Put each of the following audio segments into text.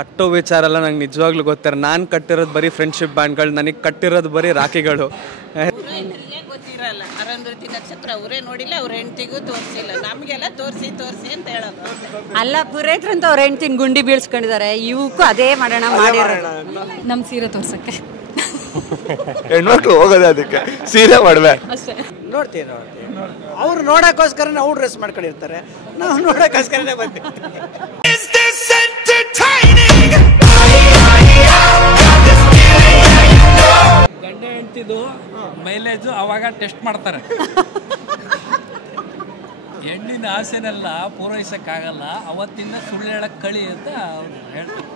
ಕಟ್ಟೋ ವಿಚಾರ ಎಲ್ಲ ನಂಗೆ ನಿಜವಾಗ್ಲೂ ಗೊತ್ತಿರ. ನಾನು ಕಟ್ಟಿರೋದು ಬರೀ ಫ್ರೆಂಡ್ಶಿಪ್ ಬ್ಯಾಂಡ್ಗಳು, ನನಗೆ ಕಟ್ಟಿರೋದು ಬರೀ ರಾಖಿಗಳು. ಗೊತ್ತಿರಲ್ಲ. ಅರುಂಧತಿ ನಕ್ಷತ್ರ ಅವರೇ ನೋಡಿಲ್ಲ, ಅವ್ರ ಹೆಂಡತಿಗೂ ತೋರಿಸಿಲ್ಲ, ನಮಗೆಲ್ಲ ತೋರಿಸಿ ಅಂತ ಹೇಳೋದು. ಅಲ್ಲ ಪುರೇತ್ರ ಅಂತ ಅವ್ರ ಹೆಂಡತಿನ ಗುಂಡಿ ಬೀಳ್ಸ್ಕೊಂಡಿದ್ದಾರೆ, ಇವಕ್ಕೂ ಅದೇ ಮಾಡೋಣ ಮಾಡಿರೋಣ. ನಮ್ಮ ಸೀರೆ ತೋರ್ಸಕ್ಕೆ ಹೆಣ್ಮಕ್ಳು ಹೋಗೋದೇ ಅದಕ್ಕೆ, ಸೀರೆ ಮಾಡ್ಬೇ ಅಷ್ಟೇ. ನೋಡ್ತೀವಿ ಅವ್ರು ನೋಡೋಕ್ಕೋಸ್ಕರನೇ ಅವ್ರು ಡ್ರೆಸ್ ಮಾಡ್ಕೊಂಡಿರ್ತಾರೆ, ನಾವು ನೋಡೋಕ್ಕೋಸ್ಕರನೇ ಬಂದಿರ್ತೀವಿ. ಗಂಡ ಹೆಂಡ್ತಿದು ಮೈಲೇಜು ಅವಾಗ ಟೆಸ್ಟ್ ಮಾಡ್ತಾರೆ. ಹೆಣ್ಣಿನ ಆಸೆನೆಲ್ಲ ಪೂರೈಸಕ್ಕಾಗಲ್ಲ, ಅವತ್ತಿಂದ ಸುಳ್ಳು ಹೇಳಕ್ ಕಳಿ ಅಂತ ಅವ್ರು ಹೇಳ್ತಾರೆ.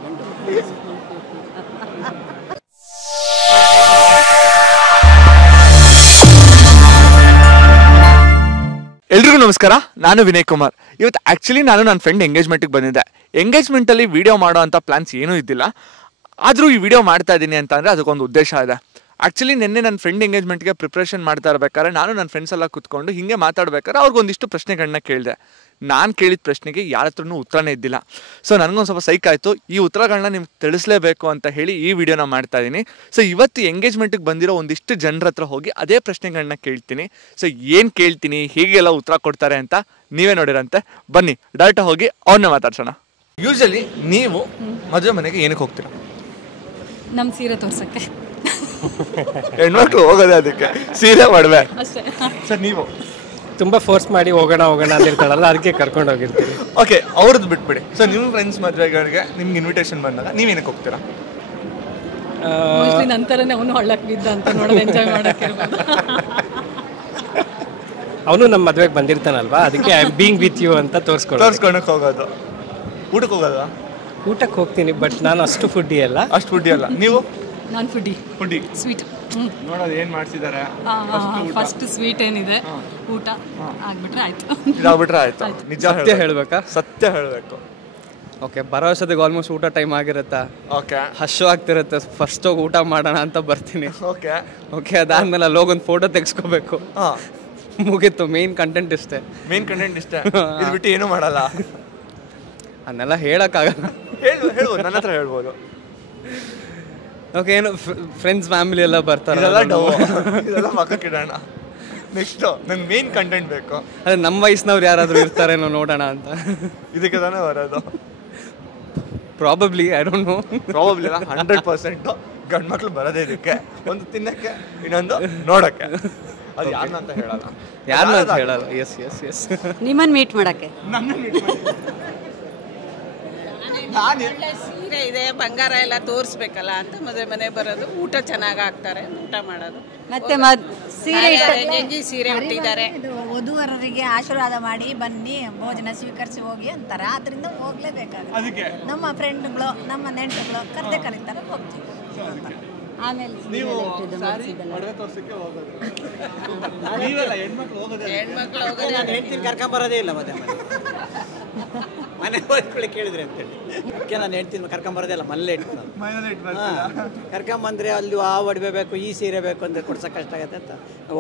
ಎಲ್ರಿಗೂ ನಮಸ್ಕಾರ, ನಾನು ವಿನಯ್ ಕುಮಾರ್. ಇವತ್ತು ಆ್ಯಕ್ಚುಲಿ ನಾನು ನನ್ನ ಫ್ರೆಂಡ್ ಎಂಗೇಜ್ಮೆಂಟಿಗೆ ಬಂದಿದ್ದೆ. ಎಂಗೇಜ್ಮೆಂಟಲ್ಲಿ ವೀಡಿಯೋ ಮಾಡೋ ಅಂಥ ಪ್ಲ್ಯಾನ್ಸ್ ಏನೂ ಇದ್ದಿಲ್ಲ. ಆದರೂ ಈ ವಿಡಿಯೋ ಮಾಡ್ತಾ ಇದ್ದೀನಿ ಅಂತ ಅಂದರೆ ಅದಕ್ಕೊಂದು ಉದ್ದೇಶ ಇದೆ. ಆ್ಯಕ್ಚುಲಿ ನಿನ್ನೆ ನನ್ನ ಫ್ರೆಂಡ್ ಎಂಗೇಜ್ಮೆಂಟ್ಗೆ ಪ್ರಿಪ್ರೇಷನ್ ಮಾಡ್ತಾ ಇರ್ಬೇಕಾದ್ರೆ ನಾನು ನನ್ನ ಫ್ರೆಂಡ್ಸ್ ಎಲ್ಲ ಕೂತ್ಕೊಂಡು ಹೀಗೆ ಮಾತಾಡ್ಬೇಕಾದ್ರೆ ಅವ್ರಿಗೊಂದಿಷ್ಟು ಪ್ರಶ್ನೆಗಳನ್ನ ಕೇಳಿದೆ. ನಾನು ಕೇಳಿದ ಪ್ರಶ್ನೆಗೆ ಯಾರ ಹತ್ರನೂ ಉತ್ತರನೇ ಇದ್ದಿಲ್ಲ. ಸೊ ನನಗೊಂದು ಸ್ವಲ್ಪ ಸೈಕ್ ಆಯಿತು. ಈ ಉತ್ತರಗಳನ್ನ ನಿಮ್ಗೆ ತಿಳಿಸ್ಲೇಬೇಕು ಅಂತ ಹೇಳಿ ಈ ವಿಡಿಯೋನ ಮಾಡ್ತಾ ಇದ್ದೀನಿ. ಸೊ ಇವತ್ತು ಎಂಗೇಜ್ಮೆಂಟಿಗೆ ಬಂದಿರೋ ಒಂದಿಷ್ಟು ಜನರ ಹತ್ರ ಹೋಗಿ ಅದೇ ಪ್ರಶ್ನೆಗಳನ್ನ ಕೇಳ್ತೀನಿ. ಸೊ ಏನು ಕೇಳ್ತೀನಿ, ಹೇಗೆಲ್ಲ ಉತ್ತರ ಕೊಡ್ತಾರೆ ಅಂತ ನೀವೇ ನೋಡಿರಂತೆ. ಬನ್ನಿ ಡೈರೆಕ್ಟ್ ಹೋಗಿ ಅವ್ರನ್ನೇ ಮಾತಾಡ್ಸೋಣ. ಯೂಶಲಿ ನೀವು ಮದುವೆ ಮನೆಗೆ ಏನಕ್ಕೆ ಹೋಗ್ತೀರಾ? ನಮ್ಮ ಸೀರೆ ತೋರ್ಸಕ್ಕೆ. ಹೆಣ್ಮಕ್ಳು ಹೋಗೋದೇ ಅದಕ್ಕೆ, ಸೀರೆ ಮಾಡ್ಬೇ ಅಷ್ಟೇ. ಸರ್ ನೀವು ತುಂಬ ಫೋರ್ಸ್ ಮಾಡಿ ಹೋಗೋಣ ಅಂದಿರ್ತಾರಲ್ಲ, ಅದಕ್ಕೆ ಕರ್ಕೊಂಡು ಹೋಗಿರ್ತೀವಿ. ಓಕೆ, ಅವ್ರದ್ದು ಬಿಟ್ಬಿಡಿ. ಸೊ ನಿಮ್ಮ ಫ್ರೆಂಡ್ಸ್ ಮದುವೆಗಳಿಗೆ ನಿಮ್ಗೆ ಇನ್ವಿಟೇಷನ್ ಬಂದಾಗ ನೀವೇನಕ್ಕೆ ಹೋಗ್ತೀರಾ? ಮೋಸ್ಟ್ಲಿ ನಂತರನೇ ಅವನು ಹಳ್ಳಕ್ ಬಿದ್ದ ಅಂತ ನೋಡೋದು, ಎಂಜಾಯ್ ಮಾಡಕ್ಕೆ. ಅವನು ನಮ್ಮ ಮದುವೆಗೆ ಬಂದಿರ್ತಾನಲ್ವಾ, ಅದಕ್ಕೆ I am being with you ಅಂತ ತೋರಿಸ್ಕೊಳಕ್ಕೆ ಹೋಗೋದು. ಊಟಕ್ಕೆ ಹೋಗೋದ? ಊಟಕ್ಕೆ ಹೋಗ್ತೀನಿ, ಬಟ್ ನಾನು ಅಷ್ಟು ಫುಡ್ಡಿ ಅಲ್ಲ. ಅಷ್ಟು ಫುಡ್ಡಿ ಅಲ್ಲ. ನೀವು? ನಾನು ಫುಡ್ಡಿ ಸ್ವೀಟ್. ನೋಡೋದು ಏನು ಮಾಡ್ತಿದ್ದಾರೆ. ಫಸ್ಟ್ ಸ್ವೀಟ್ ಏನಿದೆ, ಊಟ ಆಗ್ಬಿಟ್ರೆ ಆಯ್ತು. ಇದಾಗ್ಬಿಟ್ರೆ ಆಯ್ತು. ನಿಜ ಸತ್ಯ ಹೇಳ್ಬೇಕಾ? ಸತ್ಯ ಹೇಳಬೇಕು. ಓಕೆ, ಬರೋ ವರ್ಷದಿಗೆ ಆಲ್ಮೋಸ್ಟ್ ಊಟ ಟೈಮ್ ಆಗಿರುತ್ತಾ. ಓಕೆ, ಹಶು ಆಗ್ತಿರುತ್ತೆ. ಫಸ್ಟ್ ಹೋಗಿ ಊಟ ಮಾಡೋಣ ಅಂತ ಬರ್ತೀನಿ. ಓಕೆ, ಅದಾದ್ಮೇಲೆ ಅಲ್ಲಿ ಹೋಗೊಂದು ಫೋಟೋ ತೆಗೆಸ್ಕೋಬೇಕು. ಹಾಂ, ಮುಗೀತು. ಮೇನ್ ಕಂಟೆಂಟ್ ಇಷ್ಟೇ. ಮೇನ್ ಕಂಟೆಂಟ್ ಇಷ್ಟೇ. ಇದು ಬಿಟ್ಟು ಏನೂ ಮಾಡಲ್ಲ. ಅದನ್ನೆಲ್ಲ ಹೇಳೋಕ್ಕಾಗಲ್ಲ. ಹೇಳ್ಬೋದು, ನನ್ನ ಹತ್ರ ಹೇಳ್ಬೋದು. ಓಕೆ, ಏನು ಫ್ರೆಂಡ್ಸ್ ಫ್ಯಾಮಿಲಿ ಎಲ್ಲ ಬರ್ತಾರೆ. ಇದೆಲ್ಲ ಪಕ್ಕಕ್ಕಿಡೋಣ. ನೆಕ್ಸ್ಟು ನಂಗೆ ಮೇನ್ ಕಂಟೆಂಟ್ ಬೇಕು. ಅದೇ ನಮ್ಮ ವಯಸ್ಸಿನವ್ರು ಯಾರಾದರೂ ಇರ್ತಾರೇನೋ ನೋಡೋಣ ಅಂತ. ಇದಕ್ಕೆ ತಾನೇ ಬರೋದು. Probably, I don't know. Probably 100% ಗಂಡು ಮಕ್ಳು ಬರೋದೇ ಇದಕ್ಕೆ. ಒಂದು ತಿನ್ನಕ್ಕೆ, ಇನ್ನೊಂದು ನೋಡಕ್ಕೆ. ಅದು ಯಾರನ್ನ ಅಂತ ಹೇಳಲ್ಲ. ಯಾರನ್ನ ಅಂತ ಹೇಳಲ್ಲ. Yes yes yes. ನಿಮ್ಮನ್ನು ಮೀಟ್ ಮಾಡಕ್ಕೆ. ಒಳ್ಳೆ ಸೀರೆ ಇದೆ, ಬಂಗಾರ ಎಲ್ಲ ತೋರಿಸ್ಬೇಕಲ್ಲ ಅಂತ ಮದುವೆ ಮನೆ ಬರೋದು. ಊಟ ಚೆನ್ನಾಗಿ ಹಾಕ್ತಾರೆ, ಊಟ ಮಾಡೋದು. ಮತ್ತೆ ಸೀರೆ ನೆಂಜಿ ಸೀರೆ ಉಟ್ಟಿದ್ದಾರೆ. ವಧುವರರಿಗೆ ಆಶೀರ್ವಾದ ಮಾಡಿ ಬನ್ನಿ, ಭೋಜನ ಸ್ವೀಕರಿಸಿ ಹೋಗಿ ಅಂತಾರೆ. ಆದ್ರಿಂದ ಹೋಗ್ಲೇಬೇಕಾಗುತ್ತೆ. ನಮ್ಮ ಫ್ರೆಂಡ್ಗಳು, ನಮ್ಮ ನೆಂಟರುಗಳು ಕರೆದೇ ಕರೀತಾರೆ, ಹೋಗ್ತೀವಿ. ಆಮೇಲೆ ಹೆಣ್ಮಕ್ಳು ಹೋಗೋದು ಹೆಂಡ್ತೀನಿ ಕರ್ಕೊಂಬರೋದೇ ಇಲ್ಲ ಮನೆ ಹೋಗ್ಕೊಳ್ಳಿ ಕೇಳಿದ್ರೆ ಅಂತೇಳಿ. ಅದಕ್ಕೆ ನಾನು ಹೇಳ್ತೀನಿ, ಕರ್ಕೊಂಬರೋದೇ ಇಲ್ಲ, ಮನೇಲೆ ಇಟ್ಕೊಂಡು. ಕರ್ಕೊಂಬಂದ್ರೆ ಅಲ್ಲಿ ಆ ಒಡವೆ ಬೇಕು, ಈ ಸೀರೆ ಬೇಕು ಅಂದ್ರೆ ಕೊಡ್ಸೋಕೆ ಕಷ್ಟ ಆಗುತ್ತೆ ಅಂತ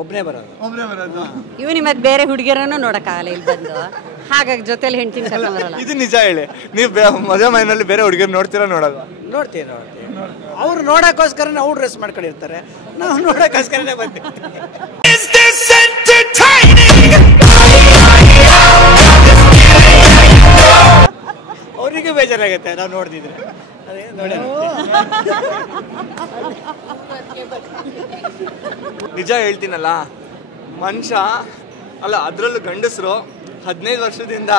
ಒಬ್ಬನೇ ಬರೋದು. ಇವನಿ ಮತ್ತೆ ಬೇರೆ ಹುಡುಗಿಯರನ್ನು ನೋಡಕ್ಕಾಗಲ್ಲ ಇಲ್ಲಿ ಬಂದು, ಹಾಗಾಗಿ ಜೊತೆಲಿ ಹೆಂಡ್ತೀನಿ ಕರ್ಕೊಂಬರಲ್ಲ. ಇದು ನಿಜ ಹೇಳಿ. ನೀವು ಮದುವೆ ಮನೆಯಲ್ಲಿ ಬೇರೆ ಹುಡುಗಿಯರು ನೋಡ್ತೀರಾ ನೋಡಲ್ವಾ? ನೋಡ್ತೀವಿ. ಅವ್ರು ನೋಡೋಕ್ಕೋಸ್ಕರನೇ ಅವ್ರು ಡ್ರೆಸ್ ಮಾಡ್ಕೊಂಡಿರ್ತಾರೆ, ನಾವು ನೋಡೋಕ್ಕೋಸ್ಕರನೇ ಬಂದಿರ್ತೀವಿ. ಅವರಿಗೆ ಬೇಜಾರಾಗುತ್ತೆ ನಾವು ನೋಡ್ತಿದ್ರೆ. ಅದೇ ನೋಡಿ, ನಿಜ ಹೇಳ್ತೀನಲ್ಲ, ಮನುಷ್ಯ ಅಲ್ಲ, ಅದರಲ್ಲೂ ಗಂಡಸರು 15 ವರ್ಷದಿಂದ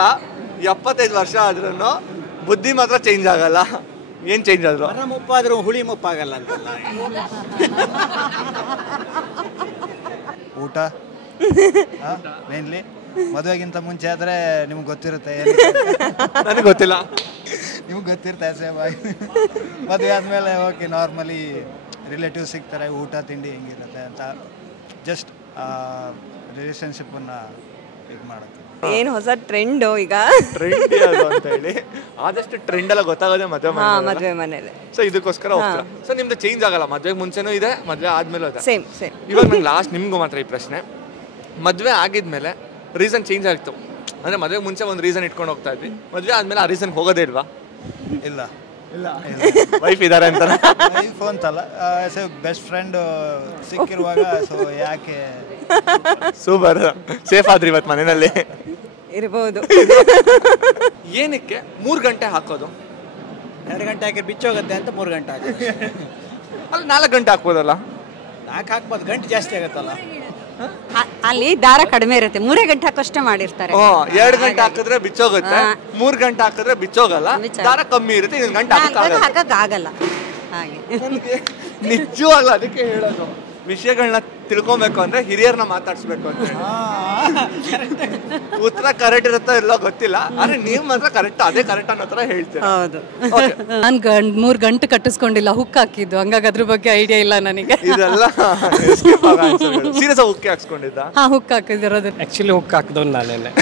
75 ವರ್ಷ ಆದ್ರೂ ಬುದ್ಧಿ ಮಾತ್ರ ಚೇಂಜ್ ಆಗಲ್ಲ. ಏನು ಚೇಂಜ್ ಆದ್ರು? ಮುಪ್ಪಾದ್ರೂ ಹುಳಿ ಮುಪ್ಪಾಗಲ್ಲ ಅಂತಲ್ಲ. ಊಟ ಮೇನ್ಲಿ. ಮದುವೆಗಿಂತ ಮುಂಚೆ ಆದರೆ ನಿಮ್ಗೆ ಗೊತ್ತಿರುತ್ತೆ, ನನಗೆ ಗೊತ್ತಿಲ್ಲ, ನಿಮ್ಗೆ ಗೊತ್ತಿರುತ್ತೆ ಸೇಮ್ ಆಗಿ. ಮದುವೆ ಆದಮೇಲೆ ಓಕೆ, ನಾರ್ಮಲಿ ರಿಲೇಟಿವ್ಸ್ ಸಿಗ್ತಾರೆ, ಊಟ ತಿಂಡಿ ಹೆಂಗಿರುತ್ತೆ ಅಂತ ಜಸ್ಟ್ ರಿಲೇಷನ್ಶಿಪ್ಪನ್ನು ಇದು ಮಾಡುತ್ತೆ. ಏನು ಹೊಸ ಟ್ರೆಂಡು ಈಗ, ಟ್ರೆಂಡ್ ಅಂತ ಹೇಳಿ ಆದಷ್ಟು ಟ್ರೆಂಡ್ ಎಲ್ಲ ಗೊತ್ತಾಗೋದೇ ಮದುವೆ ಮನೇಲಿ. ಸೊ ಇದಕ್ಕೋಸ್ಕರ ಹೋಗ್ತೀರಾ. ಸೊ ನಿಮ್ದು ಚೇಂಜ್ ಆಗಲ್ಲ, ಮದುವೆಗೆ ಮುಂಚೆನೂ ಇದೆ, ಮದುವೆ ಆದ್ಮೇಲೂ ಇದೆ. ಸೇಮ್. ಇವಾಗ ನಂಗೆ ಲಾಸ್ಟ್ ನಿಮ್ಗೂ ಮಾತ್ರ ಈ ಪ್ರಶ್ನೆ. ಮದುವೆ ಆಗಿದ್ಮೇಲೆ ರೀಸನ್ ಚೇಂಜ್ ಆಗ್ತು ಅಂದರೆ, ಮದುವೆಗೆ ಮುಂಚೆ ಒಂದು ರೀಸನ್ ಇಟ್ಕೊಂಡು ಹೋಗ್ತಾ ಇದ್ವಿ, ಮದುವೆ ಆದಮೇಲೆ ಆ ರೀಸನ್ಗೆ ಹೋಗೋದೇ ಇಲ್ವಾ? ಇಲ್ಲ, ವೈಫ್ ಇದಾರೆ ಅಂತ ವೈಫ್ ಅಂತಲ್ಲ, ಬೆಸ್ಟ್ ಫ್ರೆಂಡ್ ಸಿಕ್ಕಿರುವಾಗ ಸೊ ಯಾಕೆ. ಸೂಪರ್, ಸೇಫ್ ಆದ್ರಿ ಇವತ್ತು ಮನೆಯಲ್ಲಿ ಇರ್ಬೋದು. ಏನಕ್ಕೆ 3 ಗಂಟೆ ಹಾಕೋದು? 2 ಗಂಟೆ ಹಾಕಿ ಬಿಚ್ಚೋಗುತ್ತೆ ಅಂತ 3 ಗಂಟೆ ಹಾಕಿ. ಅಲ್ಲಿ 4 ಗಂಟೆ ಹಾಕ್ಬೋದಲ್ಲ? 4 ಹಾಕ್ಬೋದು, ಗಂಟೆ ಜಾಸ್ತಿ ಆಗುತ್ತಲ್ಲ. ಅಲ್ಲಿ ದಾರ ಕಡಿಮೆ ಇರುತ್ತೆ, 3 ಗಂಟೆ ಹಾಕೋಷ್ಟೇ ಮಾಡಿರ್ತಾರೆ. 2 ಗಂಟೆ ಹಾಕಿದ್ರೆ ಬಿಚ್ಚೋಗುತ್ತೆ, 3 ಗಂಟೆ ಹಾಕಿದ್ರೆ ಬಿಚ್ಚೋಗಲ್ಲ, ದಾರ ಕಮ್ಮಿ ಇರುತ್ತೆ, 1 ಗಂಟೆ ಹಾಕಕ್ಕಾಗಲ್ಲ. ಹಾಗೆ ನಿಜವಾಗ್ಲೂ ಅದಕ್ಕೆ ಹೇಳೋದು, ವಿಷಯಗಳನ್ನ ತಿಳ್ಕೊಬೇಕು ಅಂದ್ರೆ ಹಿರಿಯರನ್ನ ಮಾತಾಡ್ಸ್ಬೇಕು ಅಂತ. ಉತ್ತರ ಕರೆಕ್ಟ್ ಇರುತ್ತೋ ಇಲ್ಲ ಗೊತ್ತಿಲ್ಲ, ಆದ್ರೆ ನೀವ್ ಮಾತ್ರ ಕರೆಕ್ಟ್, ಅದೇ ಕರೆಕ್ಟ್ ಅನ್ನೋ ತರ ಹೇಳ್ತೀರಾ. ಹೌದು. ನಾನು 3 ಗಂಟೆ ಕಟ್ಟಿಸ್ಕೊಂಡಿಲ್ಲ, ಹುಕ್ ಹಾಕಿದ್ದು, ಹಂಗಾಗಿ ಅದ್ರ ಬಗ್ಗೆ ಐಡಿಯಾ ಇಲ್ಲ ನನಗೆ. ಇದೆಲ್ಲ ಸೀರಿಯಸ್ ಹುಕ್ಕಿ ಹಾಕ್ಸ್ಕೊಂಡಿದ್ದ? ಹುಕ್ ಹಾಕಿದಿರೋದು. ಆಕ್ಚುಲಿ ಹುಕ್ ಹಾಕಿದವ್ ನಾನೇನೆ.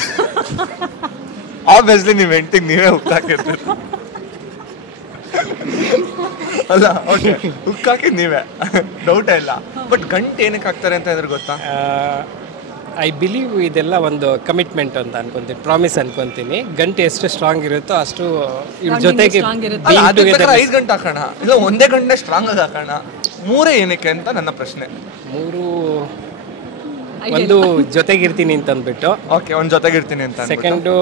ಆಬ್ವಿಯಸ್ಲಿ ನೀವ್ ಹೆಂಡ್ತಿಗೆ ನೀವೇ ಹುಕ್ ಹಾಕಿರ್ತೀರ ಅಲ್ಲ? ಓಕೆ, ಹುಕ್ ಹಾಕಿದ್ ನೀವೇ, ಡೌಟ್ ಇಲ್ಲ. ಬಟ್ ಗಂಟೆ ಏನಕ್ಕೆ ಹಾಕ್ತಾರೆ ಅಂತ ಇದ್ರೆ ಗೊತ್ತಾ? ಐ ಬಿಲೀವ್ ಇದೆಲ್ಲ ಒಂದು ಕಮಿಟ್ಮೆಂಟ್ ಅಂತ ಅನ್ಕೊಂತೀನಿ, ಪ್ರಾಮಿಸ್ ಅನ್ಕೊಂತೀನಿ. ಗಂಟೆ ಎಷ್ಟು ಸ್ಟ್ರಾಂಗ್ ಇರುತ್ತೋ ಅಷ್ಟು ಇವ್ರ ಜೊತೆಗೆ 5 ಗಂಟೆ ಹಾಕೋಣ, ಇಲ್ಲ 1 ಗಂಟೆ ಸ್ಟ್ರಾಂಗ್ ಆಗಿ ಹಾಕೋಣ. 3 ಏನಕ್ಕೆ ಅಂತ ನನ್ನ ಪ್ರಶ್ನೆ. 3 ಒಂದು ಜೊತೆಗಿರ್ತೀನಿ ಅಂತ ಅಂದ್ಬಿಟ್ಟು. ಓಕೆ, ಒಂದು ಜೊತೆಗಿರ್ತೀನಿ ಅಂತ. ಸೆಕೆಂಡು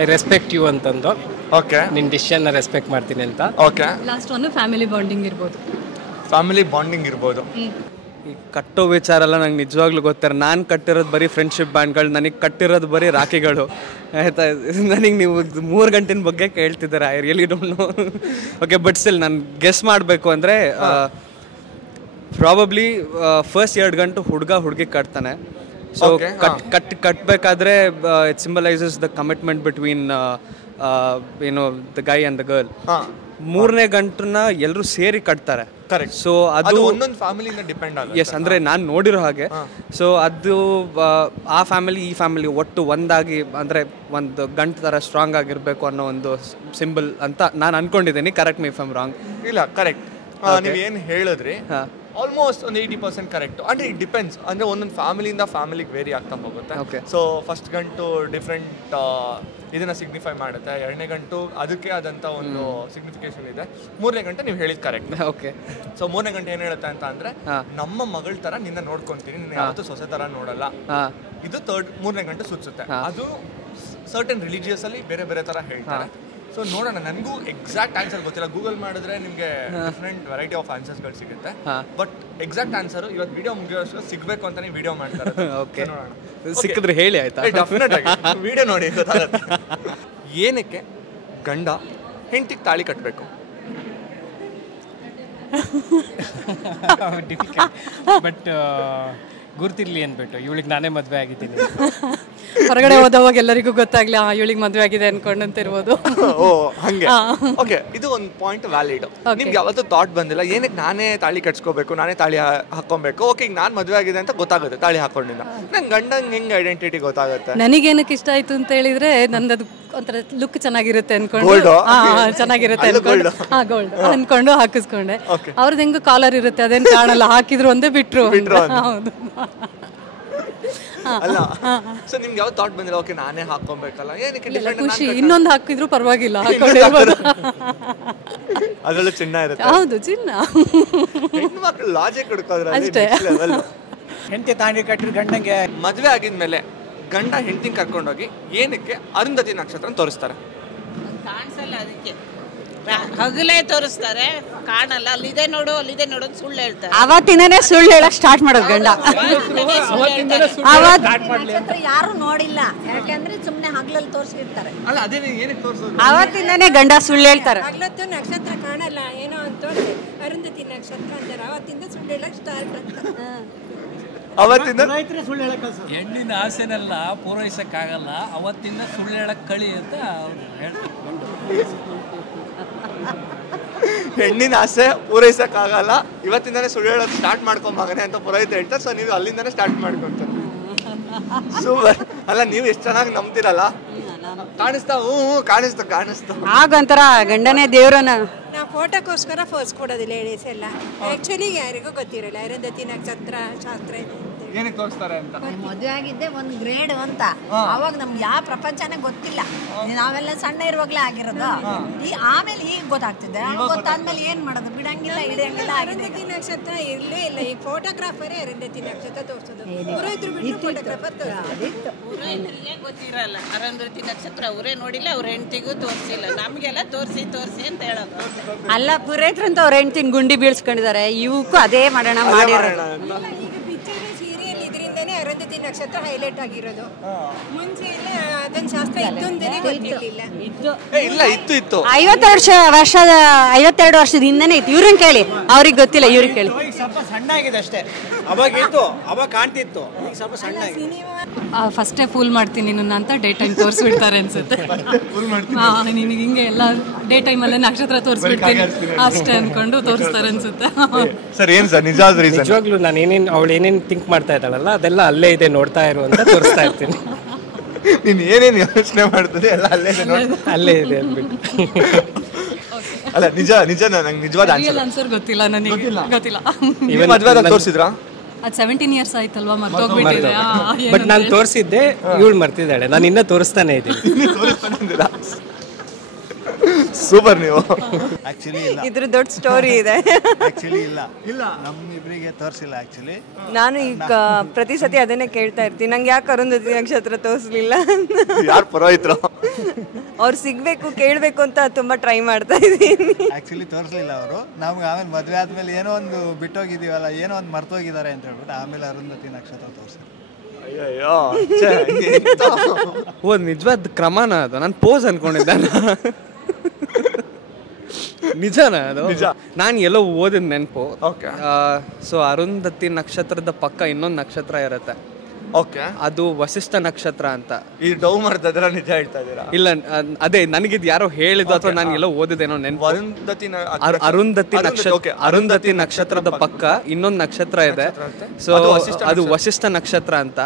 ಐ ರೆಸ್ಪೆಕ್ಟ್ ಯು ಅಂತಂದು. ಓಕೆ, ನಿನ್ನ ಡಿಸಿಷನ್ ರೆಸ್ಪೆಕ್ಟ್ ಮಾಡ್ತೀನಿ ಅಂತ. ಓಕೆ, ಲಾಸ್ಟ್ ಒಂದು ಫ್ಯಾಮಿಲಿ ಬಾಂಡಿಂಗ್ ಇರ್ಬೋದು. ಫ್ಯಾಮಿಲಿ ಬಾಂಡಿಂಗ್ ಇರ್ಬೋದು. ಈ ಕಟ್ಟೋ ವಿಚಾರ ಎಲ್ಲ ನಂಗೆ ನಿಜವಾಗ್ಲೂ ಗೊತ್ತಾರೆ. ನಾನು ಕಟ್ಟಿರೋದು ಬರೀ ಫ್ರೆಂಡ್ಶಿಪ್ ಬ್ಯಾಂಡ್ಗಳು, ನನಗೆ ಕಟ್ಟಿರೋದು ಬರೀ ರಾಖಿಗಳು, ಆಯ್ತಾ? ನನಗೆ ನೀವು 3 ಗಂಟೆನ ಬಗ್ಗೆ ಕೇಳ್ತಿದ್ದಾರೆ, I really don't know. Okay, but still ನಾನು ಗೆಸ್ ಮಾಡಬೇಕು ಅಂದರೆ ಪ್ರಾಬಬ್ಲಿ ಫಸ್ಟ್ 2 ಗಂಟೆ ಹುಡುಗಿ ಕಟ್ತಾನೆ. ಸೊ ಕಟ್ಟಬೇಕಾದ್ರೆ it symbolizes the commitment between the guy and the girl. 3ನೇ ಗಂಟನ್ನ ಎಲ್ಲರೂ ಸೇರಿ ಕಟ್ತಾರೆ. ಕರೆಕ್ಟ್. ಸೊ ಅದು ಒಂದೊಂದು ಫ್ಯಾಮಿಲಿಯಿಂದ ಡಿಪೆಂಡ್ ಆಗುತ್ತೆ. ಎಸ್, ಅಂದರೆ ನಾನು ನೋಡಿರೋ ಹಾಗೆ. ಸೊ ಅದು ಆ ಫ್ಯಾಮಿಲಿ ಈ ಫ್ಯಾಮಿಲಿ ಒಟ್ಟು ಒಂದಾಗಿ, ಅಂದರೆ ಒಂದು ಗಂಟು ಥರ ಸ್ಟ್ರಾಂಗ್ ಆಗಿರಬೇಕು ಅನ್ನೋ ಒಂದು ಸಿಂಬಲ್ ಅಂತ ನಾನು ಅನ್ಕೊಂಡಿದ್ದೀನಿ. Correct me if I am wrong. ಇಲ್ಲ, ಕರೆಕ್ಟ್. ನೀವು ಏನು ಹೇಳಿದ್ರಿ ಆಲ್ಮೋಸ್ಟ್ ಒಂದು 80% ಕರೆಕ್ಟ್. ಅಂದರೆ ಇಟ್ ಡಿಪೆಂಡ್ಸ್, ಅಂದರೆ ಒಂದೊಂದು ಫ್ಯಾಮಿಲಿಯಿಂದ ಫ್ಯಾಮಿಲಿಗೆ ವೇರಿ ಆಗ್ತಾ ಹೋಗುತ್ತೆ. ಸೊ ಫಸ್ಟ್ ಗಂಟು ಡಿಫ್ರೆಂಟ್ ಇದನ್ನ ಸಿಗ್ನಿಫೈ ಮಾಡುತ್ತೆ, 2ನೇ ಗಂಟು ಅದಕ್ಕೆ ಆದಂಥ ಒಂದು ಸಿಗ್ನಿಫಿಕೇಶನ್ ಇದೆ, 3ನೇ ಗಂಟೆ ನೀವು ಹೇಳಿದ್ ಕರೆಕ್ಟ್. ಓಕೆ. ಸೊ 3ನೇ ಗಂಟೆ ಏನು ಹೇಳುತ್ತೆ ಅಂತ ಅಂದರೆ, ನಮ್ಮ ಮಗಳ ಥರ ನಿನ್ನ ನೋಡ್ಕೊತೀನಿ, ನಿನ್ನ ಯಾವತ್ತೂ ಸೊಸೆ ಥರ ನೋಡಲ್ಲ. ಇದು 3ನೇ ಗಂಟೆ ಸೂಚಿಸುತ್ತೆ. ಅದು ಸರ್ಟನ್ ರಿಲಿಜಿಯಸ್ ಅಲ್ಲಿ ಬೇರೆ ಬೇರೆ ಥರ ಹೇಳ್ತಾರೆ. ಸೊ ನೋಡೋಣ, ನನಗೂ ಎಕ್ಸಾಕ್ಟ್ ಆನ್ಸರ್ ಗೊತ್ತಿಲ್ಲ. ಗೂಗಲ್ ಮಾಡಿದ್ರೆ ನಿಮಗೆ ಡಿಫ್ರೆಂಟ್ ವೆರೈಟಿ ಆಫ್ ಆನ್ಸರ್ಸ್ಗಳು ಸಿಗುತ್ತೆ. ಬಟ್ ಎಕ್ಸಾಕ್ಟ್ ಆನ್ಸರು ಇವತ್ತು ವಿಡಿಯೋ ಮುಗಿಯೋಷ್ಟು ಸಿಗಬೇಕು ಅಂತಾನೆ ವಿಡಿಯೋ ಮಾಡ್ತಾರೆ. ಓಕೆ, ಸಿಕ್ಕಿದ್ರೆ ಹೇಳಿ ಆಯ್ತಾ? ಡೆಫಿನೆಟ್ ಆಗಿ ವಿಡಿಯೋ ನೋಡಿ ಗೊತ್ತಾಗುತ್ತೆ. ಏನಕ್ಕೆ ಗಂಡ ಹೆಂಡತಿಗೆ ತಾಳಿ ಕಟ್ಟಬೇಕು? ಬಟ್ ಗುರ್ತಿರ್ಲಿ ಅಂದ್ಬಿಟ್ಟು, ಇವಳಿಗೆ ನಾನೇ ಮದುವೆ ಆಗಿದ್ದೀನಿ. ಹೊರಗಡೆ ಹೋದವಾಗ ಎಲ್ಲರಿಗೂ ಗೊತ್ತಾಗ್ಲಿ ಇವಳಿಗೆ ಮದುವೆ ಆಗಿದೆ ಅನ್ಕೊಂಡಂತಿರ್ಬೋದು. ಓ ಹಂಗೆ. ಓಕೆ, ಇದು ಒಂದು ಪಾಯಿಂಟ್ ವ್ಯಾಲಿಡ್. ನಿಮ್ಗೆ ಯಾವತ್ತೂ ಥಾಟ್ ಬಂದಿಲ್ಲ ಏನಕ್ಕೆ ನಾನೇ ತಾಳಿ ಕಟ್ಸ್ಕೋಬೇಕು, ನಾನೇ ತಾಳಿ ಹಾಕೊಬೇಕು? ಓಕೆ, ಈಗ ನಾನು ಮದುವೆ ಆಗಿದೆ ಅಂತ ಗೊತ್ತಾಗುತ್ತೆ ತಾಳಿ ಹಾಕೊಂಡಿಲ್ಲ, ನಂಗೆ ಗಂಡಂಗೆ ಹೆಂಗೆ ಐಡೆಂಟಿಟಿ ಗೊತ್ತಾಗುತ್ತೆ? ನನಗೇನಕ್ಕೆ ಇಷ್ಟ ಆಯ್ತು ಅಂತ ಹೇಳಿದ್ರೆ, ನಂದದು ಒಂಥರ ಲುಕ್ ಚೆನ್ನಾಗಿರುತ್ತೆ ಅನ್ಕೊಂಡು, ಚೆನ್ನಾಗಿರುತ್ತೆ ಅನ್ಕೊಂಡು, ಗೋಲ್ಡ್ ಅನ್ಕೊಂಡು ಹಾಕಿಸ್ಕೊಂಡೆ. ಅವ್ರದ್ದು ಹೆಂಗು ಕಾಲರ್ ಇರುತ್ತೆ, ಅದೇನು ಕಾಣಲ್ಲ, ಹಾಕಿದ್ರು ಒಂದೇ ಬಿಟ್ರು. ಹೌದು. ಅಲ್ಲ, ಸೊ ನಿಮ್ಗೆ ಯಾವ ಥಾಟ್ ಬಂದಿಲ್ಲ ಓಕೆ ನಾನೇ ಹಾಕೊಬೇಕಲ್ಲ? ಏನಕ್ಕೆ ಖುಷಿ, ಇನ್ನೊಂದು ಹಾಕಿದ್ರು ಪರವಾಗಿಲ್ಲ, ಅದರಲ್ಲೂ ಚಿನ್ನ ಇರುತ್ತೆ. ಹೌದು, ಚಿನ್ನ. ಹೆಣ್ಮಕ್ಳು ಲಾಜಿಕ್ ಹುಡುಕೋದ್ರ ಅಷ್ಟೇ. ಹೆಂಡತಿ ತಾಂಡಿ ಕಟ್ಟಿರೋ ಗಂಡಂಗೆ ಮದುವೆ ಆಗಿದ್ಮೇಲೆ ಗಂಡ ಹೆಂಡತಿನ ಕರ್ಕೊಂಡೋಗಿ ಏನಕ್ಕೆ ಅರುಂಧತಿ ನಕ್ಷತ್ರ ತೋರಿಸ್ತಾರೆ? ಕಾಣಿಸಲ್ಲ, ಅದಕ್ಕೆ ಹಗಲೇ ತೋರಿಸ್ತಾರೆ, ಕಾಣಲ್ಲ. ಅಲ್ಲಿದೆ ನೋಡು ಅಲ್ಲಿದೆ ನೋಡು ಸುಳ್ಳು ಹೇಳ್ತಾರೆ. ಅವತ್ತಿಂದನೇ ಸುಳ್ಳು ಹೇಳಕ್ ಸ್ಟಾರ್ಟ್ ಮಾಡೋದು ಗಂಡ. ಯಾರು ನೋಡಿಲ್ಲ, ಯಾಕಂದ್ರೆ ಸುಮ್ನೆ ಹಗಲಲ್ಲಿ ತೋರಿಸಿರ್ತಾರೆ. ಅಲ್ಲ, ಅದೇ ಏನಕ್ಕೆ ತೋರಿಸೋದು? ಅವತ್ತಿಂದನೇ ಗಂಡ ಸುಳ್ಳು ಹೇಳ್ತಾರೆ. ಹಗಲತ್ತು ನಕ್ಷತ್ರ ಕಾಣಲ್ಲ ಏನೋ ಅಂತ ಅರುಂಧತಿ ನಕ್ಷತ್ರ ಅಂತಾರೆ, ಅವತ್ತಿಂದ ಸುಳ್ಳು ಹೇಳಕ್ ಸ್ಟಾರ್ಟ್. ಅವತ್ತಿಂದ ಸುಳ್ಳು ಹೇಳಕ್ ಹೆಣ್ಣಿನ ಆಸೆನೆಲ್ಲ ಪೂರೈಸಕ್ಕಾಗಲ್ಲ, ಅವತ್ತಿಂದ ಸುಳ್ಳು ಹೇಳಕ್ ಕಳಿ ಅಂತ ಅವ್ರು ಹೇಳ್ತಾರೆ. ಹೆಣ್ಣಿನ ಆಸೆ ಪೂರೈಸಕ್ಕಾಗಲ್ಲ, ಇವತ್ತಿಂದಾನೇ ಸುಳ್ಳು ಹೇಳೋದು ಸ್ಟಾರ್ಟ್ ಮಾಡ್ಕೊಂಬಾಗನೆ ಅಂತ ಪುರೋಹಿತ ಹೇಳ್ತಾರೆ. ಸೊ ನೀವು ಅಲ್ಲಿಂದಾನೇ ಸ್ಟಾರ್ಟ್ ಮಾಡ್ಕೊಂತಾರೆ. ಸೂಪರ್. ಅಲ್ಲ, ನೀವು ಎಷ್ಟು ಚೆನ್ನಾಗಿ ನಂಬ್ತಿರಲ್ಲ. ಕಾಣಿಸ್ತಾ? ಕಾಣಿಸ್ತಾ ಆಗೊಂಥರ ಗಂಡನೇ ದೇವ್ರನ್ನ. ನಾವು ಫೋಟೋಕ್ಕೋಸ್ಕರ ಫೋಸ್ ಕೊಡೋದಿಲ್ಲ ಲೇಡೀಸ್ ಎಲ್ಲ. ಆಕ್ಚುಲಿ ಯಾರಿಗೂ ಗೊತ್ತಿರಲ್ಲ ಅರುಂಧತಿ ನಕ್ಷತ್ರ ಶಾಸ್ತ್ರ. ಏನಕ್ಕೆ ತೋರಿಸ್ತಾರೆ ಅಂತ. ಮದುವೆ ಆಗಿದ್ದೆ ಒಂದು ಗ್ರೇಡ್ ಅಂತ. ಅವಾಗ ನಮ್ಗೆ ಯಾವ ಪ್ರಪಂಚನೇ ಗೊತ್ತಿಲ್ಲ, ನಾವೆಲ್ಲ ಸಣ್ಣ ಇರುವಾಗ್ಲೇ ಆಗಿರೋದು. ಆಮೇಲೆ ಈಗ ಗೊತ್ತಾಗ್ತಿದೆ. ಗೊತ್ತಾದ್ಮೇಲೆ ಏನ್ ಮಾಡೋದು, ಬಿಡಂಗಿಲ್ಲ ಇಡಂಗಿಲ್ಲ. ಅರುಂಧತಿ ನಕ್ಷತ್ರ ಇರ್ಲೇ ಇಲ್ಲ. ಈ ಫೋಟೋಗ್ರಾಫರೇ ಅರುಂಧತಿ ನಕ್ಷತ್ರ ತೋರಿಸೋದು. ಪುರೋಹಿತರು ಬಿಟ್ಟು ಫೋಟೋಗ್ರಾಫರ್ ಪುರೋಹಿತರಿಗೆ ಗೊತ್ತಿರಲ್ಲ ಅರುಂಧತಿ ನಕ್ಷತ್ರ. ಅವರೇ ನೋಡಿಲ್ಲ, ಅವ್ರ ಹೆಂಡತಿಗೂ ತೋರಿಸಿಲ್ಲ. ನಮಗೆಲ್ಲ ತೋರಿಸಿ ಅಂತ ಹೇಳೋದು. ಅಲ್ಲ, ಪುರೋಹಿತರಂತ ಅವ್ರ ಹೆಂಡ್ತಿನ ಗುಂಡಿ ಬೀಳ್ಸ್ಕೊಂಡಿದ್ದಾರೆ. ಇವಕ್ಕೂ ಅದೇ ಮಾಡೋಣ ಮಾಡಿರೋದು. ಈಗ ಪಿಕ್ಚರ್ ಸೀರಿಯಲ್ ಇದರಿಂದಾನೇ ಅರುಂಧತಿ ನಕ್ಷತ್ರ ಹೈಲೈಟ್ ಆಗಿರೋದು. ಮುಂಚೆ ಎಲ್ಲ ಅದನ್ನ ಶಾಸ್ತ್ರ ಇತ್ತು ಅಂತಾನೆ ಗೊತ್ತಿರಲಿಲ್ಲ. ಇಲ್ಲ, ಇತ್ತು 52 ವರ್ಷದ ಹಿಂದೆನೇ ಇತ್ತು. ಇವ್ರನ್ನ ಕೇಳಿ, ಅವ್ರಿಗೆ ಗೊತ್ತಿಲ್ಲ, ಇವ್ರಿಗೆ ಕೇಳಿ. ಸ್ವಲ್ಪ ಸಣ್ಣ ಆಗಿದೆ ಅಷ್ಟೇ. ಅವಾಗ ಇತ್ತು, ಅವಾಗ ಕಾಣ್ತಿತ್ತು, ಈಗ ಸ್ವಲ್ಪ ಸಣ್ಣ ಆಗಿದೆ. ಫಸ್ಟೇ ಫೂಲ್ ಮಾಡ್ತೀನಿ ನಿನ್ನ ಅಂತ ಡೇ ಟೈಮ್ ತೋರಿಸ್ಬಿಡ್ತಾರೆ ಅನ್ಸುತ್ತೆ. ನಿನಗೆ ಹಿಂಗೆ ಎಲ್ಲ ಡೇ ಟೈಮಲ್ಲೇ ನಕ್ಷತ್ರ ತೋರಿಸ್ಬಿಡ್ತೀನಿ ಅಷ್ಟೇ ಅನ್ಕೊಂಡು ತೋರಿಸ್ತಾರೆ ಅನ್ಸುತ್ತೆ. ಸರ್ ಏನ್ ಸರ್ ನಿಜ ರೀಸನ್? ನಿಜವಾಗ್ಲೂ ನಾನು ಅವಳು ಏನೇನು ಥಿಂಕ್ ಮಾಡ್ತಾ ಇದ್ದಾಳಲ್ಲ ಅದೆಲ್ಲ ಅಲ್ಲೇ ಇದೆ, ನೋಡ್ತಾ ಇರು ಅಂತ ತೋರಿಸ್ತಾ ಇರ್ತೀನಿ. ನೀನ್ ಏನೇನು ಯೋಚನೆ ಮಾಡ್ತದೆ ಎಲ್ಲ ಅಲ್ಲೇ ಇದೆ ಅಂದ್ಬಿಟ್ಟು. ಅಲ್ಲ ನಿಜ ನಂಗೆ ನಿಜವಾದ ಆನ್ಸರ್ ಗೊತ್ತಿಲ್ಲ ನನಗೆ, ಗೊತ್ತಿಲ್ಲ. ಮದ್ವೆ ತೋರಿಸಿದ್ರಾ? ಅದು 17 years ಆಯ್ತಲ್ವಾ, ಮರ್ತೋಗ್ಬಿಟ್ಟಿದೆ. ಬಟ್ ನಾನು ತೋರಿಸಿದ್ದೆ, ಇವಳು ಮರ್ತಿದ್ದಾಳೆ. ನಾನು ಇನ್ನೂ ತೋರಿಸ್ತಾನೆ ಇದ್ದೀನಿ. ಸೂಪರ್. ನೀವು ಆಕ್ಚುಲಿ ಇದ್ರ ದೊಡ್ಡ ಸ್ಟೋರಿ ಇದೆ. ಆಕ್ಚುಲಿ ಇಲ್ಲ ನಮ್ಮಿಬ್ರಿಗೆ ತೋರಿಸಿಲ್ಲ. ಆಕ್ಚುಲಿ ನಾನು ಈಗ ಪ್ರತಿ ಸತಿ ಅದನ್ನೇ ಕೇಳ್ತಾ ಇರ್ತೀನಿ, ನಂಗೆ ಯಾಕೆ ಅರುಂಧತಿ ನಕ್ಷತ್ರ ತೋರಿಸ್ಲಿಲ್ಲ. ಯಾರು ಪರವಾಗಿದ್ರು ಅವ್ರು ಸಿಗ್ಬೇಕು ಕೇಳಬೇಕು ಅಂತ ತುಂಬಾ ಟ್ರೈ ಮಾಡ್ತಾ ಇದ್ದೀನಿ. ಆಕ್ಚುಲಿ ತೋರಿಸ್ಲಿಲ್ಲ ಅವರು. ನಮ್ಗೆ ಆಮೇಲೆ ಮದುವೆ ಆದ್ಮೇಲೆ ಏನೋ ಒಂದು ಬಿಟ್ಟೋಗಿದೀವಲ್ಲ, ಏನೋ ಒಂದು ಮರ್ತೋಗಿದ್ದಾರೆ ಅಂತ ಹೇಳ್ಬಿಟ್ಟು ಆಮೇಲೆ ಅರುಂಧತಿ ನಕ್ಷತ್ರ ತೋರಿಸಿದ್ರು. ಓ ನಿಜವಾದ ಕ್ರಮನ ಅದು? ನಾನು ಪೋಸ್ ಅನ್ಕೊಂಡಿದ್ದೆ. ನಿಜನಾ ಅದು? ನಾನು ಎಲ್ಲೋ ಓದಿದ ನೆನಪು. ಸೊ ಅರುಂಧತಿ ನಕ್ಷತ್ರದ ಪಕ್ಕ ಇನ್ನೊಂದು ನಕ್ಷತ್ರ ಇರುತ್ತೆ. ಓಕೆ, ಅದು ವಸಿಷ್ಠ ನಕ್ಷತ್ರ ಅಂತ. ಈ ಡೌ ಮಾಡ್ತಾ ಇದ್ದೀರಾ? ನಿಜ ಹೇಳ್ತಾ ಇದ್ದೀರಾ? ಇಲ್ಲ, ಅದೇ ನನಗಿದ್ ಯಾರೋ ಹೇಳಿದ್ದು ಅಥವಾ ನಾನು ಎಲ್ಲೋ ಓದಿದೇನೋ ನೆನಪು. ಅರುಂಧತಿ ನಕ್ಷತ್ರದ ಪಕ್ಕ ಇನ್ನೊಂದು ನಕ್ಷತ್ರ ಇದೆ. ಸೊ ಅದು ವಸಿಷ್ಠ ನಕ್ಷತ್ರ ಅಂತ.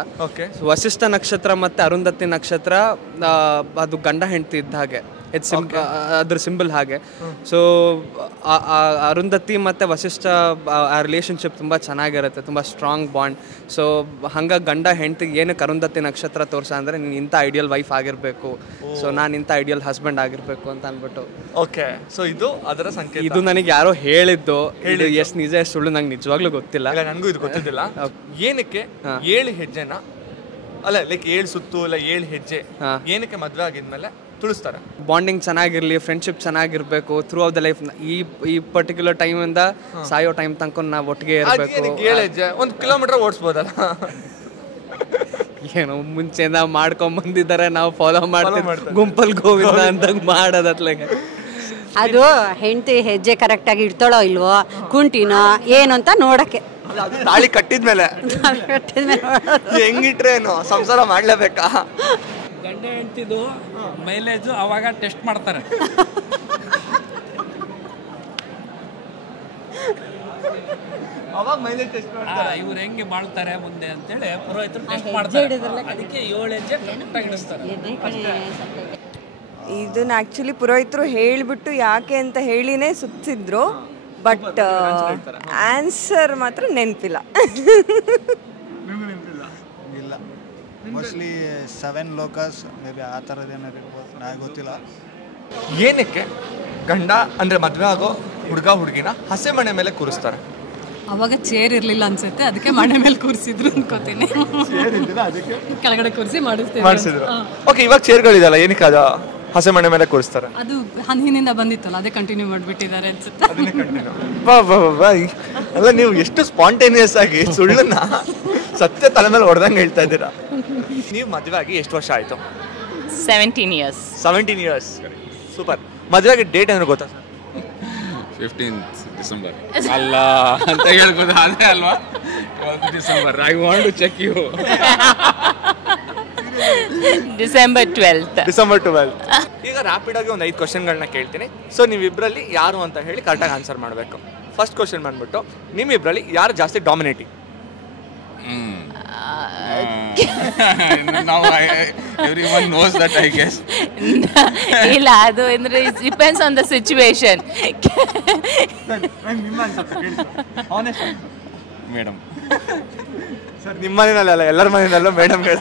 ವಸಿಷ್ಠ ನಕ್ಷತ್ರ ಮತ್ತೆ ಅರುಂಧತಿ ನಕ್ಷತ್ರ ಅದು ಗಂಡ ಹೆಂಡತಿ ಇದ್ದ ಹಾಗೆ. ಅದ್ರ ಸಿಂಬಲ್ ಹಾಗೆ. ಸೊ ಅರುಂಧತಿ ಮತ್ತು ವಸಿಷ್ಠ ಆ ರಿಲೇಷನ್ಶಿಪ್ ತುಂಬ ಚೆನ್ನಾಗಿರುತ್ತೆ, ತುಂಬ ಸ್ಟ್ರಾಂಗ್ ಬಾಂಡ್. ಸೊ ಹಂಗೆ ಗಂಡ ಹೆಂಡತಿಗೆ ಏನಕ್ಕೆ ಅರುಂಧತಿ ನಕ್ಷತ್ರ ತೋರ್ಸ ಅಂದರೆ ನೀನು ಇಂಥ ಐಡಿಯಲ್ ವೈಫ್ ಆಗಿರಬೇಕು, ಸೊ ನಾನು ಇಂಥ ಐಡಿಯಲ್ ಹಸ್ಬೆಂಡ್ ಆಗಿರಬೇಕು ಅಂತ ಅಂದ್ಬಿಟ್ಟು. ಓಕೆ, ಸೊ ಇದು ಅದರ ಸಂಕೇತ. ಇದು ನನಗೆ ಯಾರೋ ಹೇಳಿದ್ದು. ಎಷ್ಟು ನಿಜ ಎಷ್ಟು ಸುಳ್ಳು ನಂಗೆ ನಿಜವಾಗ್ಲೂ ಗೊತ್ತಿಲ್ಲ. ನನಗೂ ಇದು ಗೊತ್ತಿದ್ದಿಲ್ಲ. ಏನಕ್ಕೆ 7 ಹೆಜ್ಜೆನ ಅಲ್ಲ, ಲೈಕ್ 7 ಸುತ್ತು ಇಲ್ಲ 7 ಹೆಜ್ಜೆ ಏನಕ್ಕೆ ಮದುವೆ ಆಗಿದ್ಮೇಲೆ ತುಳಿಸ್ತಾರೆ? ಬಾಂಡಿಂಗ್ ಚೆನ್ನಾಗಿರ್ಲಿ, ಫ್ರೆಂಡ್ಶಿಪ್ ಚೆನ್ನಾಗಿರ್ಬೇಕು ಥ್ರೂ ಔಟ್ ದ ಲೈಫ್. ಈ ಪರ್ಟಿಕ್ಯುಲರ್ ಟೈಮಿಂದ ಸಾಯೋ ಟೈಮ್ ತನಕ ನಾವು ಒಟ್ಟಿಗೆ ಇರಬೇಕು. 7 ಹೆಜ್ಜೆ 1 ಕಿಲೋಮೀಟರ್ ಓಡಿಸ್ಬೋದಲ್ಲ? ಏನೋ ಮುಂಚೆಯಿಂದ ಮಾಡ್ಕೊಂಡ್ ಬಂದಿದ್ದಾರೆ, ನಾವು ಫಾಲೋ ಮಾಡ್ತೀವಿ. ಗುಂಪಲ್ ಗೋವಿಂದ ಅಂತ ಮಾಡೋದತ್ಲಾಗೆ. ಅದು ಹೆಂಡತಿ ಹೆಜ್ಜೆ ಕರೆಕ್ಟಾಗಿ ಇಡ್ತಾಳೋ ಇಲ್ವೋ, ಕುಂಟಿನೋ ಏನು ಅಂತ ನೋಡಕ್ಕೆ. ತಾಳಿ ಕಟ್ಟಿದ್ಮೇಲೆ ಹೆಂಗಿಟ್ರೇನು ಸಂಸಾರ ಮಾಡ್ಲೇಬೇಕಾ? ಗಂಡ ಹೆಂಡ್ತಿದು ಮೈಲೇಜು ಅವಾಗ ಟೆಸ್ಟ್ ಮಾಡ್ತಾರೆ. ಅವಾಗ ಮೈಲೇಜ್ ಟೆಸ್ಟ್ ಮಾಡ್ತಾರೆ. ಇವ್ರು ಹೆಂಗೆ ಮಾಡ್ತಾರೆ ಮುಂದೆ ಅಂತೇಳಿ ಪುರೋಹಿತರು ಟೆಸ್ಟ್ ಮಾಡ್ತಾರೆ. ಅದಕ್ಕೆ 7 ಹೆಜ್ಜೆ ಕರೆಕ್ಟಾಗಿ ಇಳಿಸ್ತಾರೆ. ಇದನ್ನ ಆಕ್ಚುಲಿ ಪುರೋಹಿತರು ಹೇಳಿಬಿಟ್ಟು ಯಾಕೆ ಅಂತ ಹೇಳಿನೇ ಸುತ್ತಿದ್ರು. ಬಟ್ ಆನ್ಸರ್ ಮಾತ್ರ ನೆನಪಿಲ್ಲ. ಇಲ್ಲ, ಮೋಸ್ಟ್ಲಿ 7 ಲೋಕಸ್ ಮೇ ಬಿ ಆ ಥರದ್ದು ಏನಾರು ಇರ್ಬೋದು, ನನಗೆ ಗೊತ್ತಿಲ್ಲ. ಏನಕ್ಕೆ ಗಂಡ ಅಂದರೆ ಮದುವೆ ಆಗೋ ಹುಡುಗ ಹುಡುಗಿನ ಹಸೆ ಮನೆ ಮೇಲೆ ಕೂರಿಸ್ತಾರೆ? ಅವಾಗ ಚೇರ್ ಇರ್ಲಿಲ್ಲ ಅನ್ಸುತ್ತೆ, ಅದಕ್ಕೆ ಮನೆ ಮೇಲೆ ಕೂರಿಸಿದ್ರು ಅನ್ಕೋತೀನಿ. ಕೆಳಗಡೆ ಕೂರಿಸಿ ಮಾಡಿಸಿದ್ರು. ಓಕೆ, ಇವಾಗ ಚೇರ್ಗಳಿದೆಯಲ್ಲ, ಏನಕ್ಕೆ ಅದು ಹಸೆ ಮನೆ ಮೇಲೆ ಕೂರಿಸ್ತಾರೆ? ಅದು ಹಿಂದಿನಿಂದ ಬಂದಿತ್ತಲ್ಲ, ಅದೇ ಕಂಟಿನ್ಯೂ ಮಾಡಿಬಿಟ್ಟಿದ್ದಾರೆ ಅನ್ಸುತ್ತೆ. ಅಲ್ಲ, ನೀವು ಎಷ್ಟು ಸ್ಪಾಂಟೇನಿಯಸ್ ಆಗಿ ಸುಳ್ಳನ್ನ ಸತ್ಯ ತಲೆ ಮೇಲೆ ಹೊಡೆದಂಗೆ ಹೇಳ್ತಾ ಇದ್ದೀರಾ. ನೀವು ಮದುವೆ ಆಗಿ ಎಷ್ಟು ವರ್ಷ ಆಯ್ತು? 17 years. 17 years. ಸೂಪರ್. ಮದುವೆ ಆಗಿ ಡೇಟ್ ಏನಾದ್ರು ಗೊತ್ತಾ ಸರ್? 15th December. ಅಲ್ಲ ಅಂತ ಹೇಳ್ಬೋದು, ಅದೇ ಅಲ್ವಾ? 12th December. I want to check you. December 12th. December 12th. ಈಗ ರ್ಯಾಪಿಡ್ ಆಗಿ ಒಂದು 5 ಕ್ವಶನ್ಗಳನ್ನ ಕೇಳ್ತೀನಿ. ಸೊ ನೀವಿಬ್ಬರಲ್ಲಿ ಯಾರು ಅಂತ ಹೇಳಿ ಕರೆಕ್ಟಾಗಿ ಆನ್ಸರ್ ಮಾಡಬೇಕು. ಫಸ್ಟ್ ಕ್ವಶನ್ ಬಂದ್ಬಿಟ್ಟು, ನಿಮ್ಮಿಬ್ಬರಲ್ಲಿ ಯಾರು ಜಾಸ್ತಿ dominating? Now everyone knows that, I guess. ಇಲ್ಲ, ಅದು ಅಂದ್ರೆ it depends on the situation. Madam. Sir ನಿಮ್ಮ ಮನೆಯಲ್ಲಿ ಅಲ್ಲ, ಎಲ್ಲರ ಮನೆಯಲ್ಲೂ ಮೇಡಮ್ಗಳ.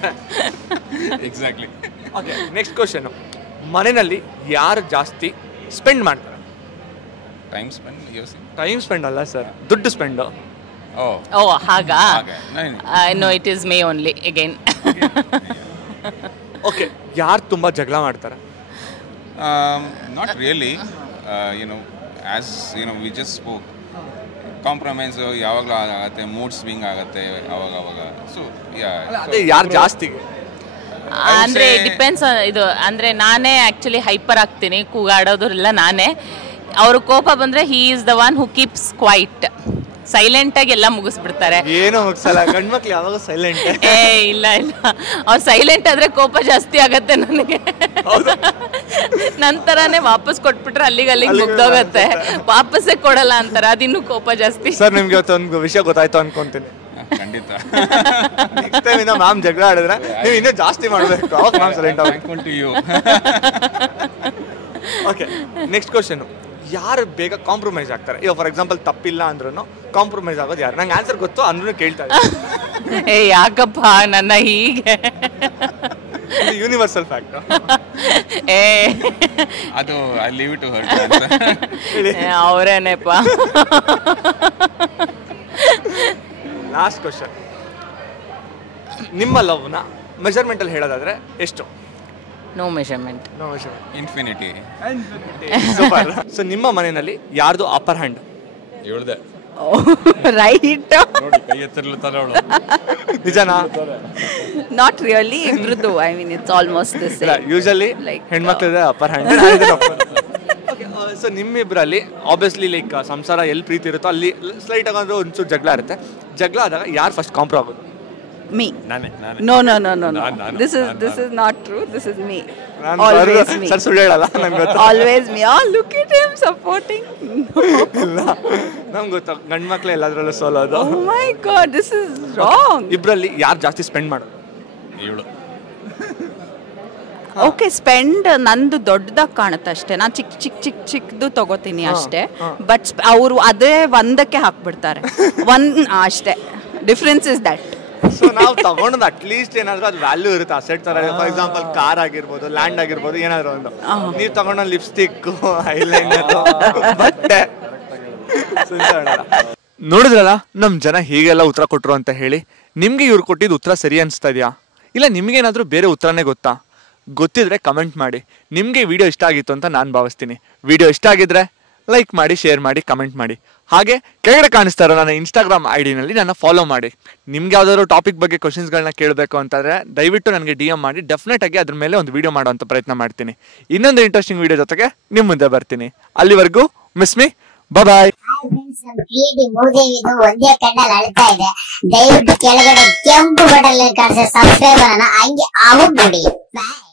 ಎಕ್ಸಾಕ್ಟ್ಲಿ. Okay, next question. ಮನೆಯಲ್ಲಿ ಯಾರು ಜಾಸ್ತಿ ಸ್ಪೆಂಡ್ ಮಾಡ್ತಾರೆ? ಟೈಮ್ ಸ್ಪೆಂಡ್ ಅಲ್ಲ ಸರ್, ದುಡ್ಡು ಸ್ಪೆಂಡ್. ಓ ಹಾಗಾ? No, it is me only again. Okay, ಯಾರು ತುಂಬ ಜಗಳ ಮಾಡ್ತಾರೆ? Not really, as we just spoke. Compromise ಯಾವಾಗಲೂ ಆಗುತ್ತೆ, ಮೂಡ್ ಸ್ವಿಂಗ್ ಆಗುತ್ತೆ ಅವಾಗ. ಸೊ ಅದೇ ಯಾರು ಜಾಸ್ತಿ ಅಂದ್ರೆ ಡಿಪೆಂಡ್ಸ್. ಇದು ಅಂದ್ರೆ ನಾನೇ ಆಕ್ಚುಲಿ ಹೈಪರ್ ಆಗ್ತೀನಿ, ಕೂಗಾಡೋದ್ರೆಲ್ಲ ನಾನೇ. ಅವ್ರ ಕೋಪ ಬಂದ್ರೆ he is the one who keeps quiet, silent ಆಗಿ ಎಲ್ಲ ಮುಗಿಸ್ಬಿಡ್ತಾರೆ. ಏನೋ ಮುಗಿಸಲ್ಲ, ಗಂಡ್ಮಕ್ಳು ಯಾವಾಗ ಸೈಲೆಂಟ್. ಇಲ್ಲ ಅವ್ರು ಸೈಲೆಂಟ್ ಆದ್ರೆ ಕೋಪ ಜಾಸ್ತಿ ಆಗತ್ತೆ ನನಗೆ. ನಂತರನೇ ವಾಪಸ್ ಕೊಟ್ಬಿಟ್ರೆ ಅಲ್ಲಿಗೆ ಮುಗ್ದೋಗತ್ತೆ, ವಾಪಸ್ಸೇ ಕೊಡಲ್ಲ ಅಂತಾರೆ, ಅದಿನ್ನೂ ಕೋಪ ಜಾಸ್ತಿ. ಸರ್ ನಿಮ್ಗೆ ಒಂದು ವಿಷಯ ಗೊತ್ತಾಯ್ತು ಅನ್ಕೊಂತೀನಿ. ಖಂಡಿತ. ನೆಕ್ಸ್ಟ್ ಟೈಮ್ ಇಂದ ಮ್ಯಾಮ್ ಜಗಳ ಆಡಿದ್ರೆ ನೀವು ಇನ್ನೂ ಜಾಸ್ತಿ ಮಾಡಬೇಕು, ಅವಾಗ ಮ್ಯಾಮ್ ಸೈಲೆಂಟ್ ಆಗಿ. Okay, next question. ಯಾರು ಬೇಗ ಕಾಂಪ್ರಮೈಸ್ ಆಗ್ತಾರೆ? ಈಗ ಫಾರ್ ಎಕ್ಸಾಂಪಲ್ ತಪ್ಪಿಲ್ಲ ಅಂದ್ರೂ ಕಾಂಪ್ರಮೈಸ್ ಆಗೋದು ಯಾರು? ನಂಗೆ ಆನ್ಸರ್ ಗೊತ್ತು ಅಂದ್ರೂ ಕೇಳ್ತಾ ಏ ಯಾಕಪ್ಪ ನನ್ನ ಹೀಗೆ? Universal fact. ಅದು I leave it to her. ಅವರೇನೇಪ. Last question. ನಿಮ್ಮ ಲವ್ನ ಮೆಜರ್ಮೆಂಟಲ್ಲಿ ಹೇಳೋದಾದ್ರೆ ಎಷ್ಟು? No measurement. Infinity. Super. So ನಿಮ್ಮ ಮನೆಯಲ್ಲಿ ಯಾರ್ದು ಅಪ್ಪರ್ ಹ್ಯಾಂಡ್? ಹೇಳ್ದೆ ರೈಟ್. ಕೈ ಎತ್ತರಲು ತರೋಳು. ನಿಜನಾ? ನಾಟ್ ರಿಯಲಿ, ಇಬ್ರದ್ದು. I mean it's almost the same. Usually ಹೆಣ್ಮಕ್ಳಿದೆ ಅಪ್ಪರ್ ಹ್ಯಾಂಡ್. ಸೊ ನಿಮ್ಮಿಬ್ಬರಲ್ಲಿ ಆಬ್ವಿಯಸ್ಲಿ ಲೈಕ್ ಸಂಸಾರ ಎಲ್ಲಿ ಪ್ರೀತಿ ಇರುತ್ತೋ ಅಲ್ಲಿ ಸ್ಲೈಟ್ ಆಗೋದು ಒಂಚೂರು ಜಗಳ ಇರುತ್ತೆ. ಜಗಳ ಆದಾಗ ಯಾರು ಫಸ್ಟ್ ಕಾಂಪ್ರೋ ಆಗೋದು? Me. No. This is not true. This is me. Always me. Sir ಸುಳ್ಳು ಹೇಳಲ್ಲ, ನಂಗೆ ಗೊತ್ತು. Always me. Oh, look at him supporting. ಇಲ್ಲ, ನಮ್ಗೆ ಗೊತ್ತು ಗಂಡು ಮಕ್ಳು ಎಲ್ಲಾದ್ರಲ್ಲೂ ಸೋಲೋದು. Oh my God, this is wrong. ಇಬ್ಬರಲ್ಲಿ ಯಾರು ಜಾಸ್ತಿ ಸ್ಪೆಂಡ್ ಮಾಡೋದು? ಇವಳು. ಓಕೆ, ಸ್ಪೆಂಡ್ ನಂದು ದೊಡ್ಡದಾಗಿ ಕಾಣುತ್ತೆ ಅಷ್ಟೇ. ನಾನು ಚಿಕ್ಕದು ತಗೋತೀನಿ ಅಷ್ಟೇ. ಬಟ್ ಅವರು ಅದೇ ಒಂದಕ್ಕೆ ಹಾಕ್ಬಿಡ್ತಾರೆ. ಅಷ್ಟೇ. Difference is that. ಸೊ ನಾವು ತಗೊಂಡದ್ದು ಅಟ್ಲೀಸ್ಟ್ ಏನಾದ್ರು ಅದು ವ್ಯಾಲ್ಯೂ ಇರುತ್ತೆ, ಅಸೆಟ್ ತರ. ಫಾರ್ ಎಕ್ಸಾಂಪಲ್ ಕಾರ್ ಆಗಿರ್ಬೋದು, ಲ್ಯಾಂಡ್ ಆಗಿರ್ಬೋದು, ಏನಾದ್ರು ಒಂದು. ನೀವು ತಗೊಂಡ ಲಿಪ್ಸ್ಟಿಕ್, ಐಲೈನರ್, ಬಟ್ಟೆ. ನೋಡಿದ್ರಲ್ಲ ನಮ್ ಜನ ಹೀಗೆಲ್ಲ ಉತ್ತರ ಕೊಟ್ರು ಅಂತ ಹೇಳಿ. ನಿಮ್ಗೆ ಇವ್ರು ಕೊಟ್ಟಿದ್ದು ಉತ್ತರ ಸರಿ ಅನ್ಸ್ತಾ ಇದೆಯಾ? ಇಲ್ಲ ನಿಮ್ಗೇನಾದ್ರೂ ಬೇರೆ ಉತ್ತರನೇ ಗೊತ್ತಾ? ಗೊತ್ತಿದ್ರೆ ಕಮೆಂಟ್ ಮಾಡಿ. ನಿಮಗೆ ವಿಡಿಯೋ ಇಷ್ಟ ಆಗಿತ್ತು ಅಂತ ನಾನು ಭಾವಿಸ್ತೀನಿ. ವಿಡಿಯೋ ಇಷ್ಟ ಆಗಿದ್ರೆ ಲೈಕ್ ಮಾಡಿ, ಶೇರ್ ಮಾಡಿ, ಕಮೆಂಟ್ ಮಾಡಿ. ಹಾಗೆ ಕೆಳಗಡೆ ಕಾಣಿಸ್ತಾ ಇರೋ ನನ್ನ ಇನ್ಸ್ಟಾಗ್ರಾಮ್ ಐಡಿನಲ್ಲಿ ನನ್ನ ಫಾಲೋ ಮಾಡಿ. ನಿಮ್ಗೆ ಯಾವ್ದಾದ್ರು ಟಾಪಿಕ್ ಬಗ್ಗೆ ಕ್ವಶನ್ಸ್ಗಳನ್ನ ಕೇಳಬೇಕು ಅಂತಂದರೆ ದಯವಿಟ್ಟು ನನಗೆ DM ಮಾಡಿ. ಡೆಫಿನೆಟ್ ಆಗಿ ಅದ್ರ ಮೇಲೆ ಒಂದು ವಿಡಿಯೋ ಮಾಡುವಂಥ ಪ್ರಯತ್ನ ಮಾಡ್ತೀನಿ. ಇನ್ನೊಂದು ಇಂಟ್ರೆಸ್ಟಿಂಗ್ ವಿಡಿಯೋ ಜೊತೆಗೆ ನಿಮ್ಮ ಮುಂದೆ ಬರ್ತೀನಿ. ಅಲ್ಲಿವರೆಗೂ ಮಿಸ್ ಮೀ, ಬಾಯ್. ಒಂದೇ ಕಣ್ಣಲ್ಲಿ ಅಳ್ತಾ ಇದೆ. ದಯವಿಟ್ಟು ಕೆಳಗಡೆ ಕೆಂಪು ಬಟನ್ ಕಾಣಿಸೋ ಸಬ್ಸ್ಕ್ರೈಬ್ ಅನ್ನ ಹಂಗೆ ಆಗೋಗ್ಬಿಡಿ. ಬಾಯ್.